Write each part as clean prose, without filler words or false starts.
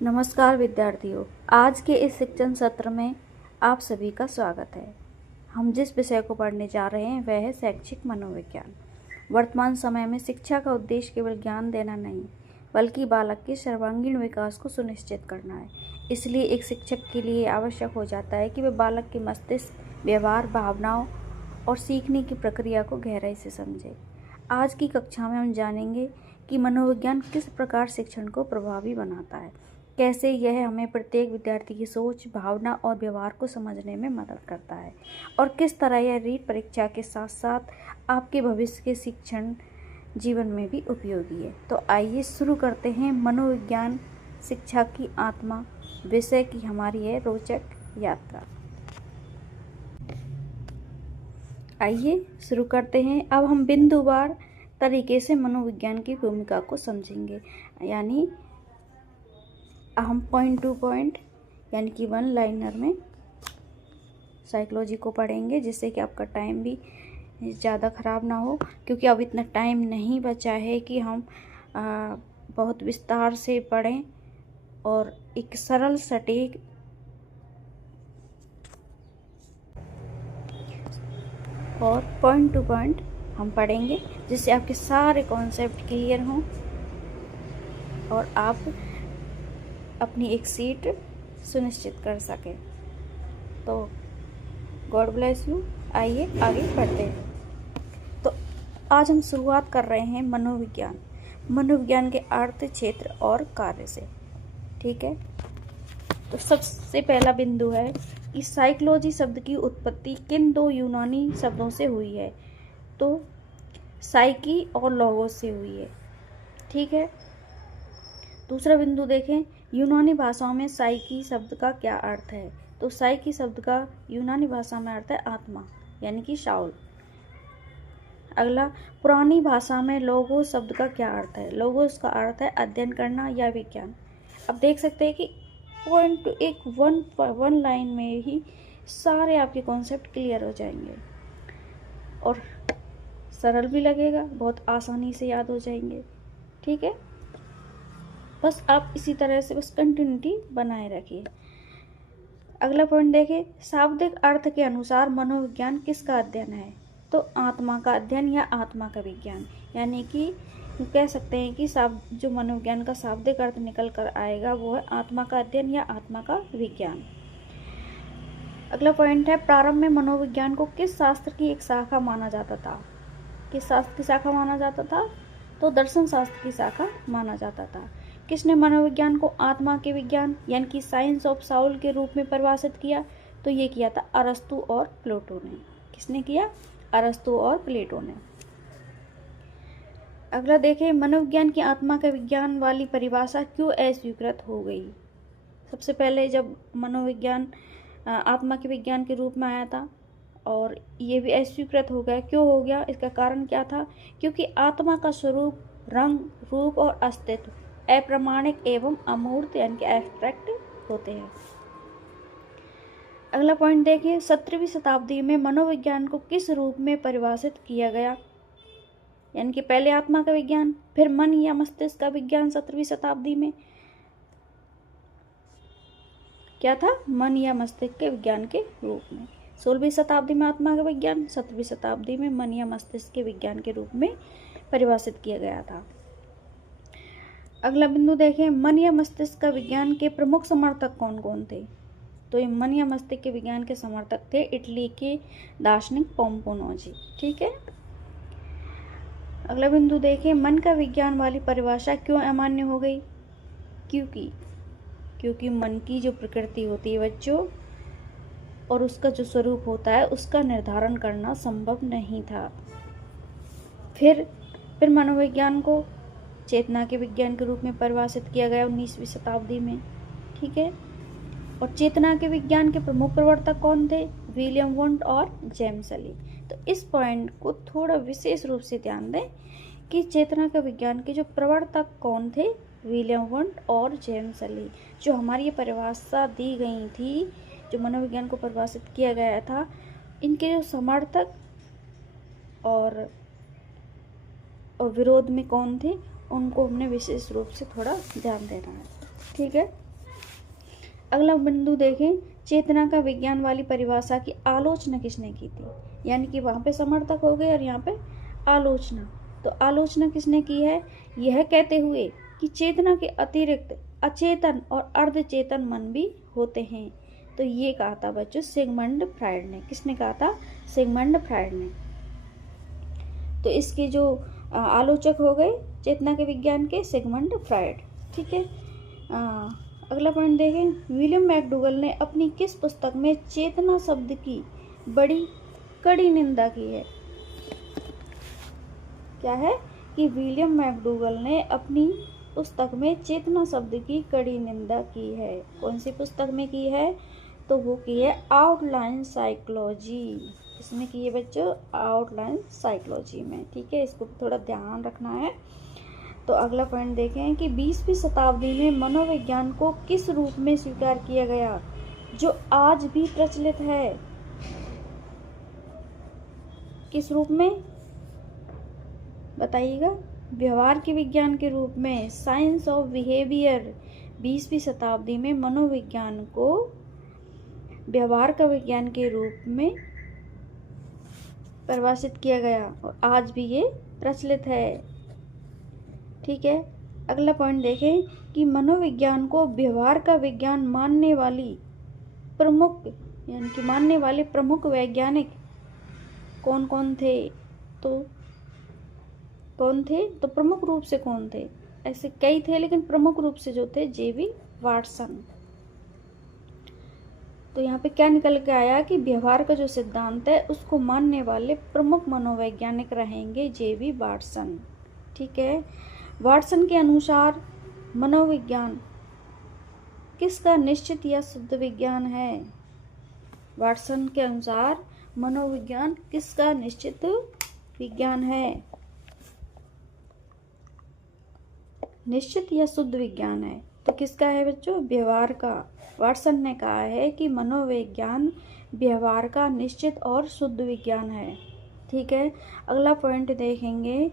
नमस्कार विद्यार्थियों, आज के इस शिक्षण सत्र में आप सभी का स्वागत है। हम जिस विषय को पढ़ने जा रहे हैं वह है शैक्षिक मनोविज्ञान। वर्तमान समय में शिक्षा का उद्देश्य केवल ज्ञान देना नहीं, बल्कि बालक के सर्वांगीण विकास को सुनिश्चित करना है। इसलिए एक शिक्षक के लिए आवश्यक हो जाता है कि वह बालक के मस्तिष्क, व्यवहार, भावनाओं और सीखने की प्रक्रिया को गहराई से समझे। आज की कक्षा में हम जानेंगे कि मनोविज्ञान किस प्रकार शिक्षण को प्रभावी बनाता है, कैसे यह हमें प्रत्येक विद्यार्थी की सोच, भावना और व्यवहार को समझने में मदद करता है और किस तरह यह रीट परीक्षा के साथ साथ आपके भविष्य के शिक्षण जीवन में भी उपयोगी है। तो आइए शुरू करते हैं मनोविज्ञान शिक्षा की आत्मा विषय की हमारी है रोचक यात्रा। आइए शुरू करते हैं। अब हम बिंदुवार तरीके से मनोविज्ञान की भूमिका को समझेंगे, यानी हम पॉइंट टू पॉइंट यानी कि वन लाइनर में साइकोलॉजी को पढ़ेंगे, जिससे कि आपका टाइम भी ज़्यादा ख़राब ना हो, क्योंकि अब इतना टाइम नहीं बचा है कि हम बहुत विस्तार से पढ़ें और एक सरल सटीक और पॉइंट टू पॉइंट हम पढ़ेंगे, जिससे आपके सारे कॉन्सेप्ट क्लियर हों और आप अपनी एक सीट सुनिश्चित कर सकें। तो गॉड ब्लेस यू। आइए आगे बढ़ते हैं। तो आज हम शुरुआत कर रहे हैं मनोविज्ञान के अर्थ, क्षेत्र और कार्य से। ठीक है, तो सबसे पहला बिंदु है कि साइकोलॉजी शब्द की उत्पत्ति किन दो यूनानी शब्दों से हुई है? तो साइकी और लोगोस से हुई है। ठीक है, दूसरा बिंदु देखें, यूनानी भाषाओं में साइकी शब्द का क्या अर्थ है? तो साइकी शब्द का यूनानी भाषा में अर्थ है आत्मा, यानी कि शाउल। अगला, पुरानी भाषा में लोगोस शब्द का क्या अर्थ है? लोगोस का अर्थ है अध्ययन करना या विज्ञान। अब देख सकते हैं कि पॉइंट एक वन लाइन में ही सारे आपके कॉन्सेप्ट क्लियर हो जाएंगे और सरल भी लगेगा, बहुत आसानी से याद हो जाएंगे। ठीक है, बस आप इसी तरह से बस कंटिन्यूटी बनाए रखिए। अगला पॉइंट देखिए, शाब्दिक अर्थ के अनुसार मनोविज्ञान किसका अध्ययन है? तो आत्मा का अध्ययन या आत्मा का विज्ञान, यानी कि कह सकते हैं कि जो मनोविज्ञान का शाब्दिक अर्थ निकल कर आएगा वो है आत्मा का अध्ययन या आत्मा का विज्ञान। अगला पॉइंट है, प्रारंभ में मनोविज्ञान को किस शास्त्र की एक शाखा माना जाता था? किस शास्त्र की शाखा माना जाता था? तो दर्शन शास्त्र की शाखा माना जाता था। किसने मनोविज्ञान को आत्मा के विज्ञान यानी कि साइंस ऑफ साउल के रूप में परिभाषित किया? तो ये किया था अरस्तु और प्लेटो ने। किसने किया? अरस्तु और प्लेटो ने। अगला देखें, मनोविज्ञान की आत्मा का विज्ञान वाली परिभाषा क्यों अस्वीकृत हो गई? सबसे पहले जब मनोविज्ञान आत्मा के विज्ञान के रूप में आया था और ये भी अस्वीकृत हो गया, क्यों हो गया? इसका कारण क्या था? क्योंकि आत्मा का स्वरूप, रंग, रूप और अस्तित्व अप्रमाणिक एवं अमूर्त यानी कि एब्स्ट्रैक्ट होते हैं। अगला पॉइंट देखिए, 17वीं शताब्दी में मनोविज्ञान को किस रूप में परिभाषित किया गया? यानी कि पहले आत्मा का विज्ञान, फिर मन या मस्तिष्क का विज्ञान। 17वीं शताब्दी में क्या था? मन या मस्तिष्क के विज्ञान के रूप में। 16वीं शताब्दी में आत्मा का विज्ञान, 17वीं शताब्दी में मन या मस्तिष्क के विज्ञान के रूप में परिभाषित किया गया था। अगला बिंदु देखें, मन या मस्तिष्क का विज्ञान के प्रमुख समर्थक कौन कौन थे? तो ये मन या मस्तिष्क के विज्ञान के समर्थक थे इटली के दार्शनिक पोम्पोनोजी। ठीक है, अगला बिंदु देखें, मन का विज्ञान वाली परिभाषा क्यों अमान्य हो गई? क्योंकि मन की जो प्रकृति होती है बच्चों और उसका जो स्वरूप होता है उसका निर्धारण करना संभव नहीं था। फिर मनोविज्ञान को चेतना के विज्ञान के रूप में परिभाषित किया गया 19वीं शताब्दी में। ठीक है, और चेतना के विज्ञान के प्रमुख प्रवर्तक कौन थे? विलियम वुंड और जेम्स ली। तो इस पॉइंट को थोड़ा विशेष रूप से ध्यान दें कि चेतना के विज्ञान के जो प्रवर्तक कौन थे? विलियम वुंड और जेम्स ली। जो हमारी ये परिभाषा दी गई थी, जो मनोविज्ञान को परिभाषित किया गया था, इनके जो समर्थक और विरोध में कौन थे, उनको हमने विशेष रूप से थोड़ा ध्यान देना है। ठीक है, अगला बिंदु देखें, चेतना का विज्ञान वाली परिभाषा की आलोचना किसने की थी? यानी कि वहाँ पे समर्थक हो गए और यहाँ पे आलोचना। तो आलोचना किसने की है? यह कहते हुए कि चेतना के अतिरिक्त अचेतन और अर्धचेतन मन भी होते हैं। तो ये कहा था बच्चों सिगमंड फ्रायड ने। किसने कहा था? सिगमंड फ्रायड ने। तो इसके जो आलोचक हो गए चेतना के विज्ञान के, सिगमंड फ्रायड। ठीक है। अगला पॉइंट देखें, विलियम मैकडूगल ने अपनी किस पुस्तक में चेतना शब्द की बड़ी कड़ी निंदा की है? क्या है कि विलियम मैकडूगल ने अपनी पुस्तक में चेतना शब्द की कड़ी निंदा की है। कौन सी पुस्तक में की है? तो वो की है आउटलाइन साइकोलॉजी। इसमें की है बच्चों आउटलाइन साइकोलॉजी में। ठीक है, इसको थोड़ा ध्यान रखना है। तो अगला पॉइंट देखें कि 20वीं शताब्दी में मनोविज्ञान को किस रूप में स्वीकार किया गया जो आज भी प्रचलित है? किस रूप में बताइएगा? व्यवहार के विज्ञान के रूप में, साइंस ऑफ बिहेवियर। 20वीं शताब्दी में मनोविज्ञान को व्यवहार का विज्ञान के रूप में परिभाषित किया गया और आज भी ये प्रचलित है। ठीक है। अगला पॉइंट देखें कि मनोविज्ञान को व्यवहार का विज्ञान मानने वाली प्रमुख यानी कि मानने वाले प्रमुख वैज्ञानिक कौन कौन थे? तो कौन थे? तो प्रमुख रूप से कौन थे? ऐसे कई थे लेकिन प्रमुख रूप से जो थे जे.बी. वाटसन। तो यहाँ पे क्या निकल के आया कि व्यवहार का जो सिद्धांत है उसको मानने वाले प्रमुख मनोवैज्ञानिक रहेंगे जे.बी. वाटसन। ठीक है। वाटसन के अनुसार मनोविज्ञान किसका निश्चित या शुद्ध विज्ञान है? वाटसन के अनुसार मनोविज्ञान किसका निश्चित विज्ञान है? निश्चित या शुद्ध विज्ञान है। तो किसका है बच्चों? व्यवहार का। वाटसन ने कहा है कि मनोविज्ञान व्यवहार का निश्चित और शुद्ध विज्ञान है। ठीक है। अगला पॉइंट देखेंगे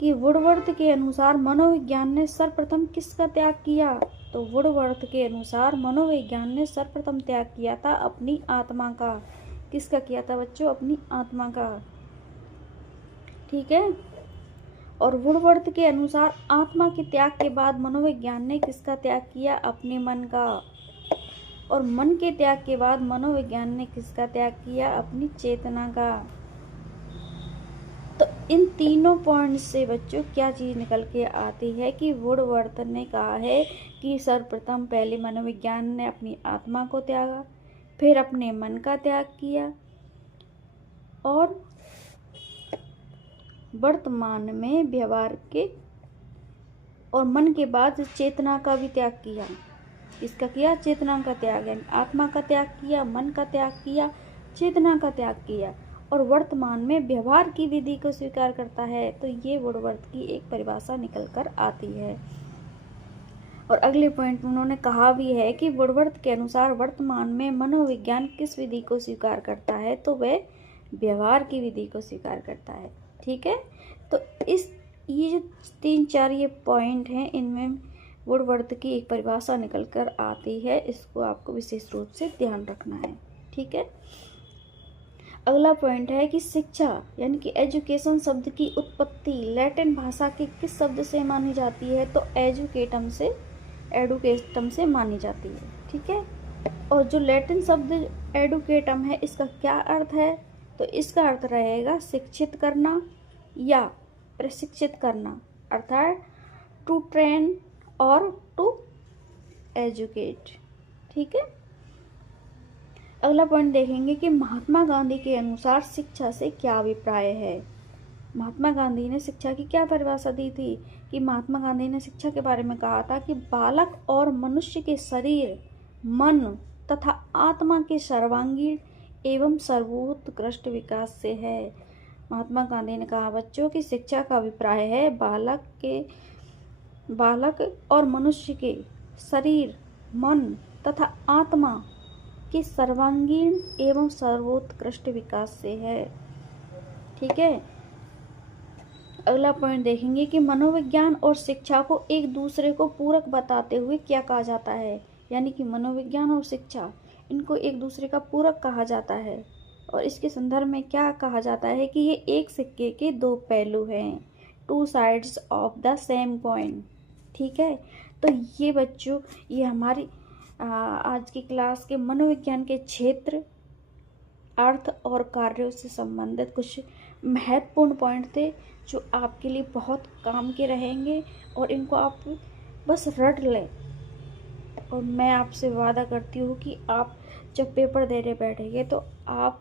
कि वुडवर्थ के अनुसार मनोविज्ञान ने सर्वप्रथम किसका त्याग किया? तो वुडवर्थ के अनुसार मनोविज्ञान ने सर्वप्रथम त्याग किया था अपनी आत्मा का। किसका किया था बच्चों? अपनी आत्मा का। ठीक है। और वुडवर्थ के अनुसार आत्मा के त्याग के बाद मनोविज्ञान ने किसका त्याग किया? अपने मन का। और मन के त्याग के बाद मनोविज्ञान ने किसका त्याग किया? अपनी चेतना का। तो इन तीनों पॉइंट से बच्चों क्या चीज निकल के आती है कि वुडवर्थ ने कहा है कि सर्वप्रथम पहले मनोविज्ञान ने अपनी आत्मा को त्यागा, फिर अपने मन का त्याग किया और वर्तमान में व्यवहार के और मन के बाद चेतना का भी त्याग किया। इसका किया? चेतना का त्याग, यानी आत्मा का त्याग किया, मन का त्याग किया, चेतना का त्याग किया और वर्तमान में व्यवहार की विधि को स्वीकार करता है। तो ये वुडवर्थ की एक परिभाषा निकल कर आती है। और अगले पॉइंट में उन्होंने कहा भी है कि वुडवर्थ के अनुसार वर्तमान में मनोविज्ञान किस विधि को स्वीकार करता है? तो वह व्यवहार की विधि को स्वीकार करता है। ठीक है। तो ये जो 3-4 ये पॉइंट हैं इनमें वुडवर्थ की एक परिभाषा निकल कर आती है। इसको आपको विशेष रूप से ध्यान रखना है। ठीक है। अगला पॉइंट है कि शिक्षा यानी कि एजुकेशन शब्द की उत्पत्ति लैटिन भाषा के किस शब्द से मानी जाती है? तो एडुकेटम से मानी जाती है। ठीक है। और जो लैटिन शब्द एडुकेटम है इसका क्या अर्थ है? तो इसका अर्थ रहेगा शिक्षित करना या प्रशिक्षित करना, अर्थात टू ट्रेन और टू एजुकेट। ठीक है। अगला पॉइंट देखेंगे कि महात्मा गांधी के अनुसार शिक्षा से क्या अभिप्राय है? महात्मा गांधी ने शिक्षा की क्या परिभाषा दी थी? कि महात्मा गांधी ने शिक्षा के बारे में कहा था कि बालक और मनुष्य के शरीर, मन तथा आत्मा के सर्वांगीण एवं सर्वोत्कृष्ट विकास से है। महात्मा गांधी ने कहा बच्चों की शिक्षा का अभिप्राय है बालक और मनुष्य के शरीर, मन तथा आत्मा के सर्वांगीण एवं सर्वोत्कृष्ट विकास से है। ठीक है। अगला पॉइंट देखेंगे कि मनोविज्ञान और शिक्षा को एक दूसरे को पूरक बताते हुए क्या कहा जाता है? यानी कि मनोविज्ञान और शिक्षा, इनको एक दूसरे का पूरक कहा जाता है। और इसके संदर्भ में क्या कहा जाता है कि ये एक सिक्के के दो पहलू हैं, two sides of the same coin. ठीक है, तो ये बच्चों, ये हमारी आज की क्लास के मनोविज्ञान के क्षेत्र, अर्थ और कार्यों से संबंधित कुछ महत्वपूर्ण पॉइंट थे जो आपके लिए बहुत काम के रहेंगे, और इनको आप बस रट लें। और मैं आपसे वादा करती हूँ कि आप जब पेपर देने बैठेंगे तो आप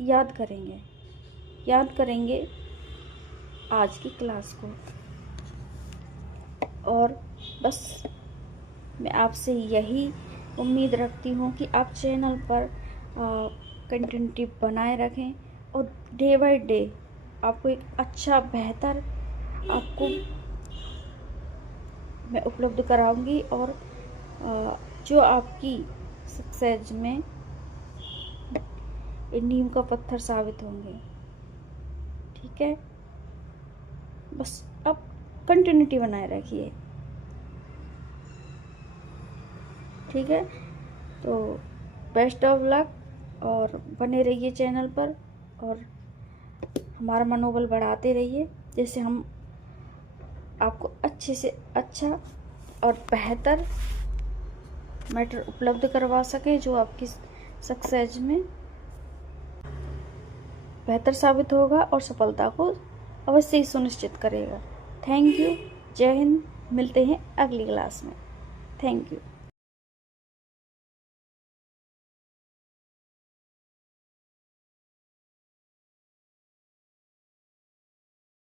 याद करेंगे आज की क्लास को। और बस मैं आपसे यही उम्मीद रखती हूँ कि आप चैनल पर कंटिन्यूटी बनाए रखें, और डे बाय डे आपको एक अच्छा बेहतर आपको मैं उपलब्ध कराऊंगी, और जो आपकी सक्सेस में नींव का पत्थर साबित होंगे। ठीक है, बस आप कंटिन्यूटी बनाए रखिए। ठीक है, तो बेस्ट ऑफ लक, और बने रहिए चैनल पर, और हमारा मनोबल बढ़ाते रहिए, जैसे हम आपको अच्छे से अच्छा और बेहतर मैटर उपलब्ध करवा सकें, जो आपकी सक्सेस में बेहतर साबित होगा और सफलता को अवश्य ही सुनिश्चित करेगा। थैंक यू, जय हिंद, मिलते हैं अगली क्लास में। Thank you.